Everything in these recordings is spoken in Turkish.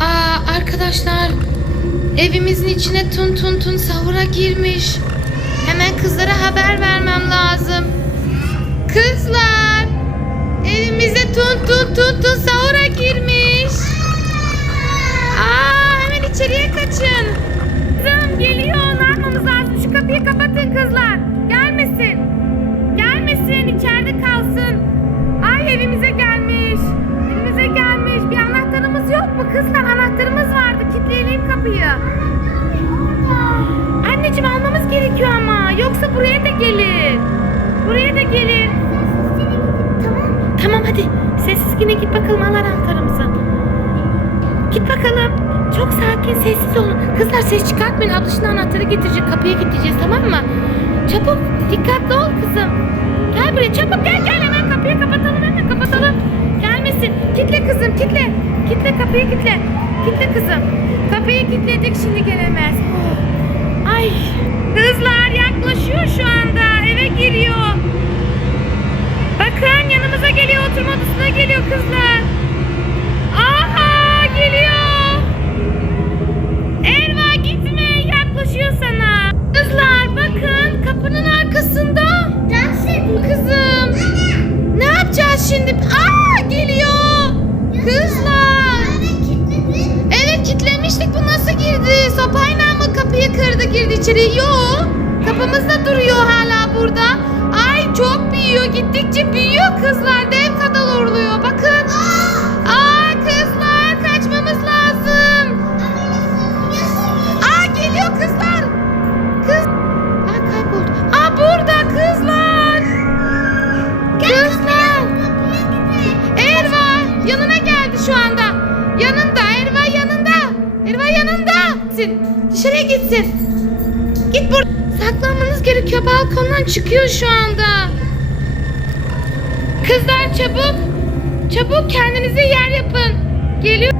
Aa arkadaşlar evimizin içine tun tun tun sahura girmiş. Hemen kızlara haber vermem lazım. Kızlar evimize tun tun tun tun sahura kızlar? Anahtarımız vardı. Kilitleyelim kapıyı. Anneciğim almamız gerekiyor ama. Yoksa buraya da gelir. Buraya da gelir. Tamam hadi. Sessiz yine git bakalım al anahtarımızı. Git bakalım. Çok sakin sessiz olun. Kızlar ses çıkartmayın. Ablaşın anahtarı getirecek. Kapıya gideceğiz tamam mı? Çabuk dikkatli ol kızım. Gel buraya çabuk gel gel hemen kapıyı kitle. Kitle kızım. Kapıyı kilitledik şimdi gelemez. Ay. Kızlar yaklaşıyor şu anda. Eve giriyor. Yok. Kapımızda duruyor hala burada. Ay çok büyüyor gittikçe büyüyor kızlar dev kadar oluyor bakın. Aa kızlar kaçmamız lazım. Aa geliyor kızlar. Kız. Aa kayboldu. Aa burada kızlar. Kızlar. Erva yanına geldi şu anda. Yanında Erva yanında. Erva yanında. Dışarıya gitsin. Git bur. Saklanmanız gerekiyor. Balkondan çıkıyor şu anda. Kızlar çabuk. Çabuk kendinize yer yapın. Geliyor.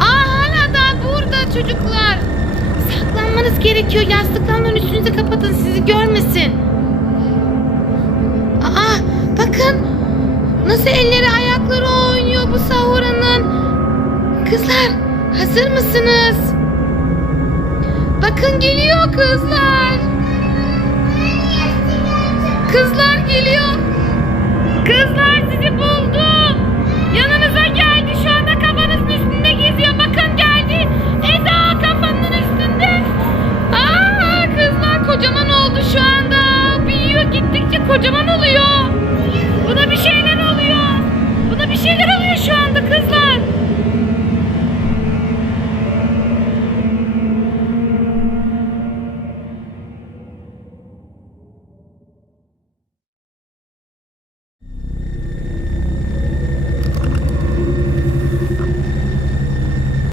Aa hala daha burada çocuklar. Saklanmanız gerekiyor. Yastıklarla üstünüzü kapatın sizi görmesin. Aa bakın. Nasıl elleri ayakları oynuyor bu sahuranın. Kızlar hazır mısınız? Bakın geliyor kızlar. Kızlar geliyor. Kızlar sizi buldum.